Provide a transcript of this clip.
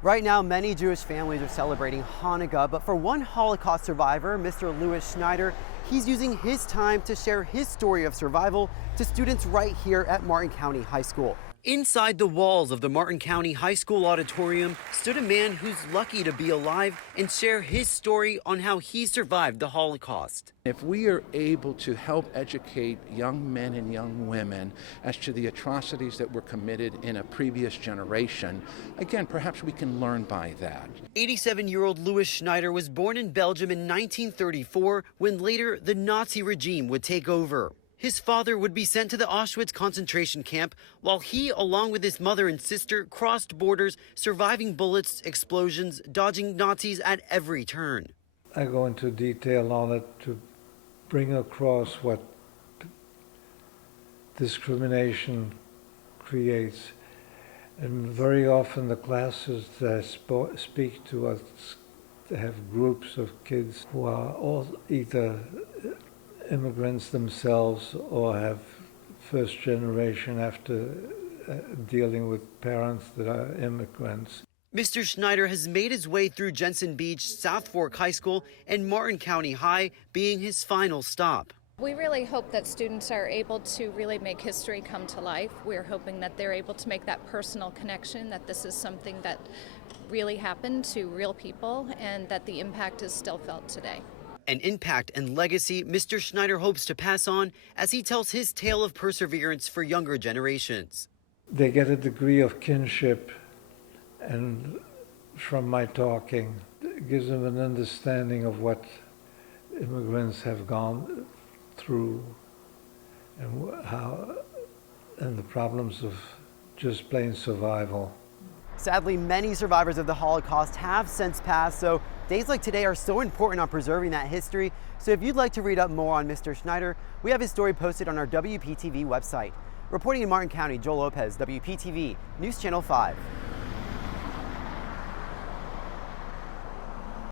Right now, many Jewish families are celebrating Hanukkah, but for one Holocaust survivor, Mr. Louis Schneider, he's using his time to share his story of survival to students right here at Martin County High School. Inside the walls of the Martin County High School auditorium stood a man who's lucky to be alive and share his story on how he survived the Holocaust. If we are able to help educate young men and young women as to the atrocities that were committed in a previous generation, again, perhaps we can learn by that. 87-year-old Louis Schneider was born in Belgium in 1934 when later the Nazi regime would take over. His father would be sent to the Auschwitz concentration camp while he, along with his mother and sister, crossed borders, surviving bullets, explosions, dodging Nazis at every turn. I go into detail on it to bring across what discrimination creates. And very often the classes that I speak to us have groups of kids who are all either immigrants themselves or have first generation after dealing with parents that are immigrants. Mr. Schneider has made his way through Jensen Beach, South Fork High School, and Martin County High being his final stop. We really hope that students are able to really make history come to life. We're hoping that they're able to make that personal connection, that this is something that really happened to real people and that the impact is still felt today. An impact and legacy Mr. Schneider hopes to pass on as he tells his tale of perseverance for younger generations. They get a degree of kinship, and from my talking, it gives them an understanding of what immigrants have gone through and and the problems of just plain survival. Sadly, many survivors of the Holocaust have since passed, so days like today are so important on preserving that history. So if you'd like to read up more on Mr. Schneider, we have his story posted on our WPTV website. Reporting in Martin County, Joel Lopez, WPTV, News Channel 5.